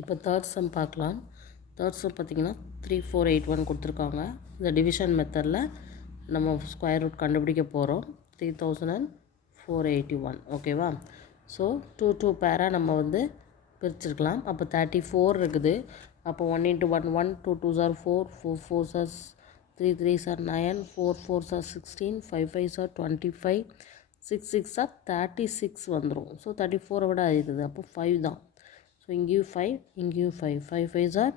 இப்போ third sum பார்க்கலாம். Third sum பார்த்திங்கன்னா 3481 கொடுத்துருக்காங்க. இந்த டிவிஷன் மெத்தடில் நம்ம ஸ்கொயர் ரூட் கண்டுபிடிக்க போகிறோம். 3481 ஓகேவா. ஸோ டூ பேராக நம்ம வந்து பிரிச்சுருக்கலாம். அப்போ 34 இருக்குது. அப்போ 1 × 1 1, 2 2s are 4, 4 4s are 3 3s are 9, 4 4s are 16, 5 5s are 25, 6 6 are 36 வந்துடும். ஸோ 34 விட இருக்குது. அப்போ 5 தான். ஸோ இங்கேயும் 5, இங்கேயும் 5, 5 5s are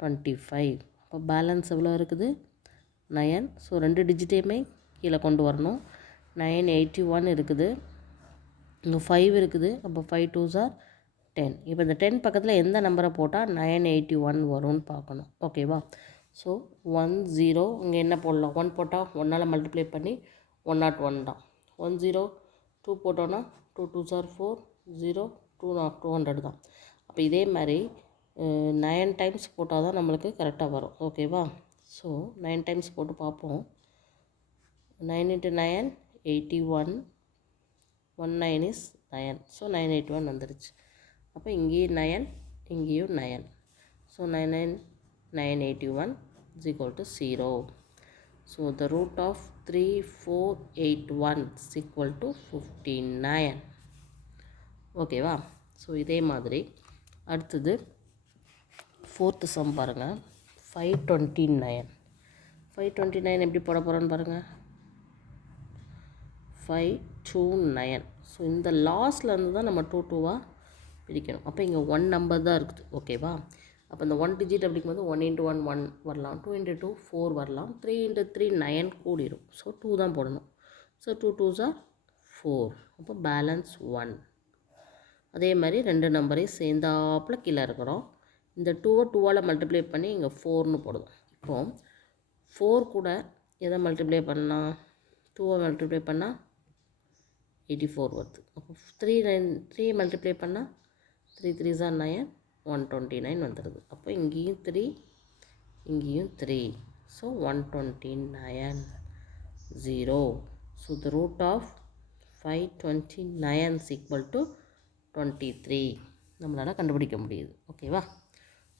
25. அப்போ பேலன்ஸ் எவ்வளோ இருக்குது? 9. ஸோ 2 டிஜிட்டையுமே கீழே கொண்டு வரணும். 981 இருக்குது, இங்கே 5 இருக்குது. அப்போ 5 2s are 10. இப்போ இந்த 10 பக்கத்தில் எந்த நம்பரை போட்டால் 981 வரும்னு பார்க்கணும். ஓகேவா. ஸோ 10 இங்கே என்ன போடலாம்? 1 போட்டால் 1ஆல் மல்டிப்ளை பண்ணி 101 தான். 10 2 போட்டோன்னா 2 2s are 4, 0 200 தான். அப்போ இதே மாதிரி 9 டைம்ஸ் போட்டால் தான் நம்மளுக்கு கரெக்டாக வரும். ஓகேவா. ஸோ 9 டைம்ஸ் போட்டு பார்ப்போம். 9 × 9 81, 1 9 is 9. ஸோ 981 வந்துடுச்சு. அப்போ இங்கேயும் 9, இங்கேயும் 9. So 981 is equal to 0. So the root of 3481 is equal to 59. ஓகேவா. ஸோ இதே மாதிரி அடுத்தது ஃபோர்த்து சம் பாருங்கள். 529 எப்படி போட போகிறோன்னு பாருங்கள். 529. ஸோ இந்த லாஸ்ட்டில் இருந்து தான் நம்ம 2 2வாக பிரிக்கணும். அப்போ இங்கே 1 நம்பர் தான் இருக்குது. ஓகேவா. அப்போ இந்த 1 டிஜிட் அப்படிங்கும்போது 1 × 1 1 வரலாம், 2 × 2 4 வரலாம், 3 × 3 9 கூடிடும். ஸோ 2 தான் போடணும். So 2 2s are 4. அப்போ பேலன்ஸ் 1. அதே மாதிரி 2 நம்பரையும் சேர்ந்தாப்பில் கீழே இருக்கிறோம். இந்த 2வை 2ஆல் மல்டிப்ளை பண்ணி இங்கே 4ன்னு போடுவோம். இப்போது 4 கூட எதை மல்டிப்ளை பண்ணலாம்? 2வை மல்டிப்ளை பண்ணால் 84 வருது. அப்போ 3 மல்டிப்ளை பண்ணால் 3 3s are 9, 129 வந்துடுது. அப்போ இங்கேயும் 3, இங்கேயும் 3. So 129 0. So the root of 529 is equal to 23 நம்மளால் கண்டுபிடிக்க முடியுது. ஓகேவா.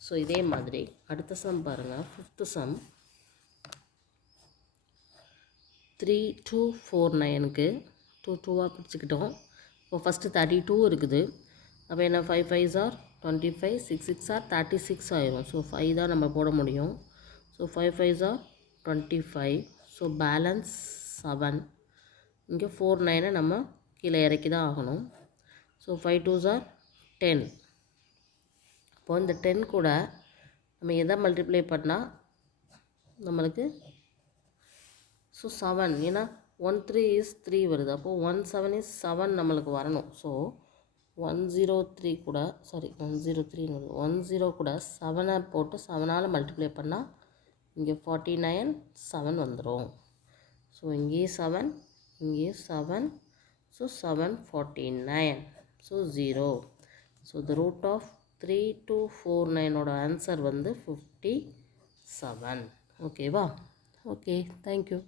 ஸோ இதே மாதிரி அடுத்த சம் பாருங்கள். ஃபிஃப்த்து சம் 3249க்கு 2 2வாக பிரிச்சுக்கிட்டோம். இப்போ ஃபஸ்ட்டு 32 இருக்குது. அப்போ என்ன 5 5s are 25, 6 6 are 36 ஆயிரும். ஸோ 5 தான் நம்ம போட முடியும். So 5 5s are 25. So balance 7. இங்கே 4 9 நம்ம கீழே இறக்கி தான் ஆகணும். So 5 2s are 10. அப்போது இந்த 10 கூட நம்ம எதை மல்டிப்ளை பண்ணால் நம்மளுக்கு ஸோ 7, ஏன்னா 1 3 is 3 வருது. அப்போது 1 7 is 7 நம்மளுக்கு வரணும். ஸோ 103 கூட 10 கூட 7 போட்டு 7ஆல் மல்டிப்ளை பண்ணால் இங்கே 49 7 வந்துடும். ஸோ இங்கேயும் 7, இங்கேயும் 7. So 749. So 0. So the root of 3249ஓட ஆன்சர் வந்து 57. ஓகேவா. Okay, thank you.